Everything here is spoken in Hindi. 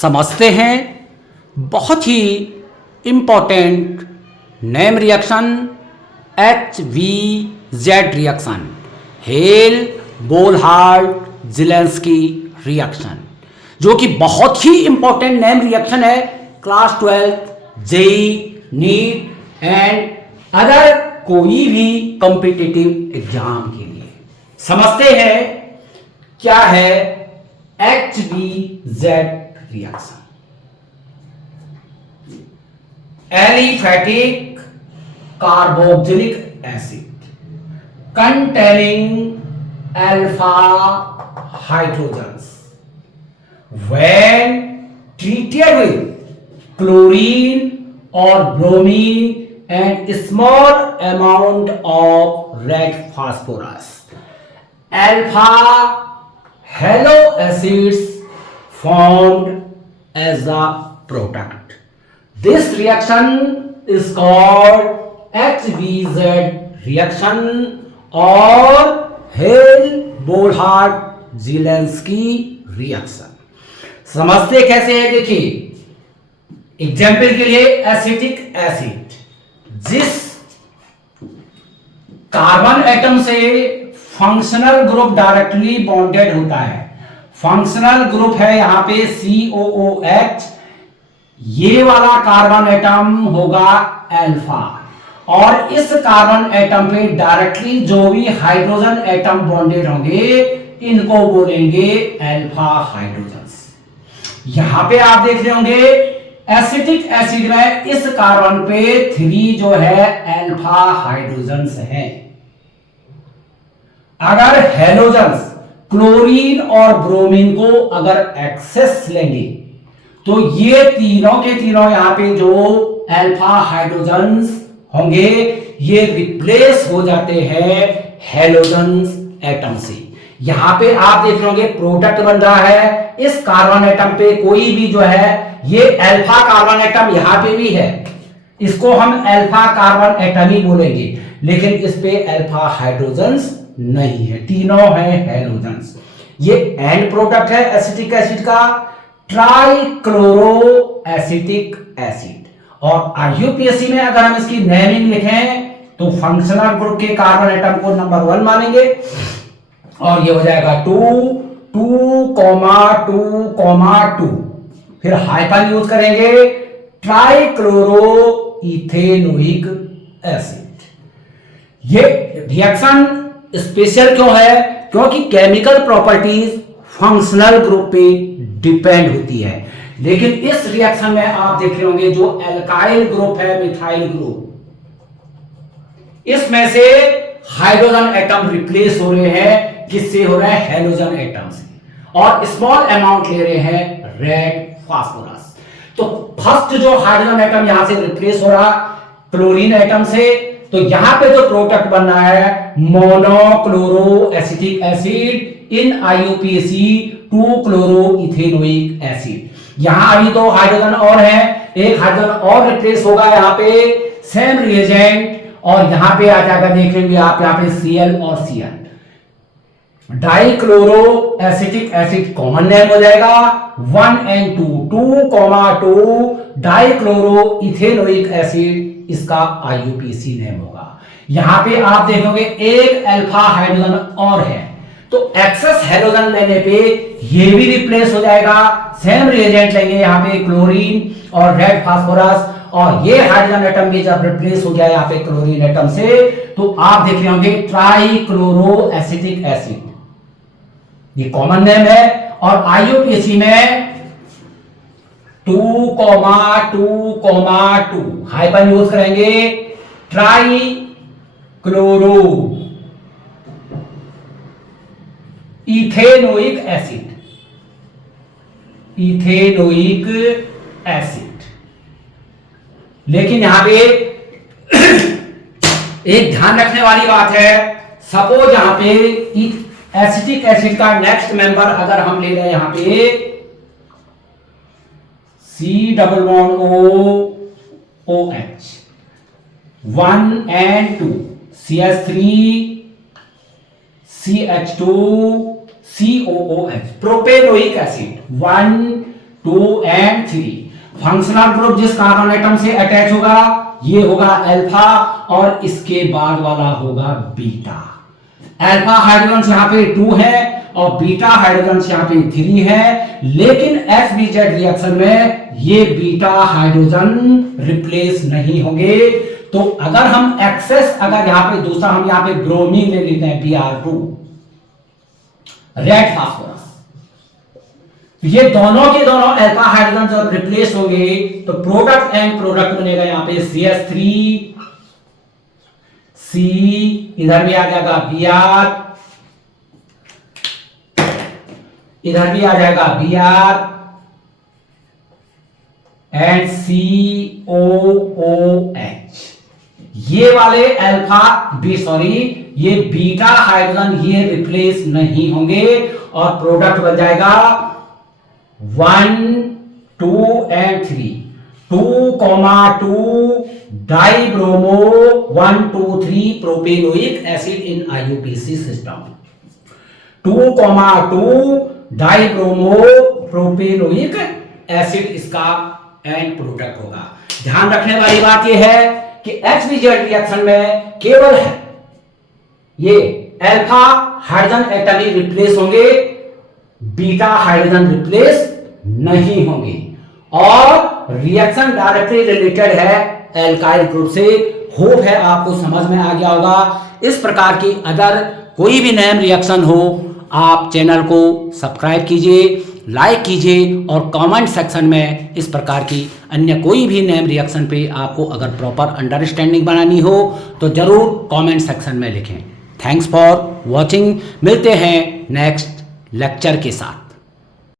समझते हैं बहुत ही important name reaction HVZ reaction, Hell Volhard Zelinsky reaction, जो कि बहुत ही इम्पोर्टेंट नेम रिएक्शन है class 12 JEE NEET and other कोई भी कॉम्पिटिटिव एग्जाम के लिए। समझते हैं क्या है HVZ reaction. Aliphatic carboxylic acid containing alpha hydrogens when treated with chlorine or bromine and small amount of red phosphorus, alpha halo acids formed as a product. This reaction is called HVZ reaction और हेल बोलहार्ट ज़ेलेंस्की रिएक्शन। समझते कैसे है, देखिए एग्जाम्पल के लिए एसिटिक एसिड, जिस कार्बन एटम से फंक्शनल ग्रुप डायरेक्टली बॉन्डेड होता है, फंक्शनल ग्रुप है यहां पे COOH, ये वाला कार्बन एटम होगा अल्फा, और इस कार्बन एटम पे डायरेक्टली जो भी हाइड्रोजन एटम बॉन्डेड होंगे इनको बोलेंगे अल्फा हाइड्रोजन्स। यहां पे आप देख रहे होंगे एसिटिक एसिड में इस कार्बन पे 3 जो है अल्फा हाइड्रोजन्स हैं। अगर हेलोजन्स क्लोरीन और ब्रोमीन को अगर एक्सेस लेंगे तो ये तीनों के तीनों यहां पे जो अल्फा हाइड्रोजन्स होंगे ये रिप्लेस हो जाते हैं हेलोजन्स एटम से। यहां पे आप देख रहे होंगे प्रोडक्ट बन रहा है, इस कार्बन एटम पे कोई भी जो है ये अल्फा कार्बन एटम यहां पे भी है, इसको हम अल्फा कार्बन एटम ही बोलेंगे, लेकिन इस पे अल्फा हाइड्रोजन्स नहीं है, तीनों हैं हेलोजन्स। ये एंड प्रोडक्ट है एसिटिक एसिड का ट्राइक्लोरो एसिटिक एसिड। और IUPAC में अगर हम इसकी नेमिंग लिखें तो फंक्शनल ग्रुप के कार्बन एटम को नंबर 1 मानेंगे और ये हो जाएगा 2,2,2,2, फिर हाइपन यूज करेंगे ट्राइक्लोरो इथेनोइक एसिड। ये रिएक्शन स्पेशल क्यों है? क्योंकि केमिकल प्रॉपर्टीज फंक्शनल ग्रुप पे डिपेंड होती है, लेकिन इस रिएक्शन में आप देख रहे होंगे जो एल्काइल ग्रुप है मिथाइल ग्रुप, इसमें से हाइड्रोजन एटम रिप्लेस हो रहे हैं, किससे हो रहा है? हेलोजन एटम से, और स्मॉल अमाउंट ले रहे हैं रेड फास्फोरस। तो फर्स्ट जो हाइड्रोजन एटम यहां से रिप्लेस हो रहा क्लोरीन एटम से, तो यहां पे जो प्रोडक्ट बन रहा है monochloro acetic acid in IUPAC two chloroethanoic acid. यहां अभी तो हाइड्रोजन और है, एक हाइड्रोजन और रिप्लेस होगा यहां पे सेम रिएजेंट, और यहां पे आ जाएगा देखेंगे आप यहां पे Cl और Cl, dichloro acetic acid common name हो जाएगा 1 and 2, 2,2 डाइक्लोरो इथेनोइक एसिड, इसका IUPAC नेम होगा। यहां पे आप देखोगे एक अल्फा हाइड्रोजन और है, तो एक्सेस हेलोजन लेने पे ये भी रिप्लेस हो जाएगा, सेम रिएजेंट लेंगे यहां पे क्लोरीन और रेड फास्फोरस, और ये हाइड्रोजन एटम भी जब रिप्लेस हो गया यहां पे क्लोरीन एटम से, तो आप देख रहे होंगे ट्राइक्लोरो एसिटिक एसिड, ये कॉमन नेम है। और IUPAC में 2,2,2 हाइपन यूज करेंगे trichloro ethanoic acid, ethanoic acid. लेकिन यहां पे एक ध्यान रखने वाली बात है, सपोज यहां पे एसिटिक एसिड का नेक्स्ट मेंबर अगर हम ले रहे हैं यहां पे C++OOH 1 and 2 CH3 CH2 COOH, propanoic acid 1 2 and 3। Functional group जिस कार्बन एटम से अटैच होगा ये होगा अल्फा और इसके बाद वाला होगा बीटा। अल्फा हाइड्रोजन यहां पे 2 है और बीटा हाइड्रोजन यहां पे 3 है, लेकिन SBZ रिएक्शन में ये बीटा हाइड्रोजन रिप्लेस नहीं होंगे। तो अगर हम एक्सेस अगर यहां पे दूसरा हम यहां पे ब्रोमीन ले लेते हैं Br2 रेड फास्फोरस, ये दोनों के दोनों अल्फा हाइड्रोजन जब रिप्लेस होंगे तो प्रोडक्ट एंड प्रोडक्ट बनेगा यहां पे CH3 C, इधर भी आ जाएगा Br, इधर भी आ जाएगा Br एंड COOH। ये वाले अल्फा ये बीटा हाइड्रोजन ये रिप्लेस नहीं होंगे और प्रोडक्ट बन जाएगा 1 2 and 3 2,2 dibromo 1 2 3 propanoic acid in IUPAC system. 2,2 dibromo propanoic acid इसका एंड प्रोडक्ट होगा। ध्यान रखने वाली बात यह है कि HBZ रिएक्शन में केवल है ये अल्फा हाइड्रोजन एटम ही रिप्लेस होंगे, बीटा हाइड्रोजन रिप्लेस नहीं होंगे और रिएक्शन डायरेक्टली रिलेटेड है एल्काइल ग्रुप से। होप है आपको समझ में आ गया होगा। इस प्रकार की अगर कोई भी नेम रिएक्शन हो आप चैनल को सब्सक्राइब कीजिए, लाइक कीजिए और कमेंट सेक्शन में इस प्रकार की अन्य कोई भी नेम रिएक्शन पे आपको अगर प्रॉपर अंडरस्टैंडिंग बनानी हो तो जरूर कमेंट सेक्शन में लिखें। Thanks for watching. मिलते हैं नेक्स्ट लेक्चर के साथ।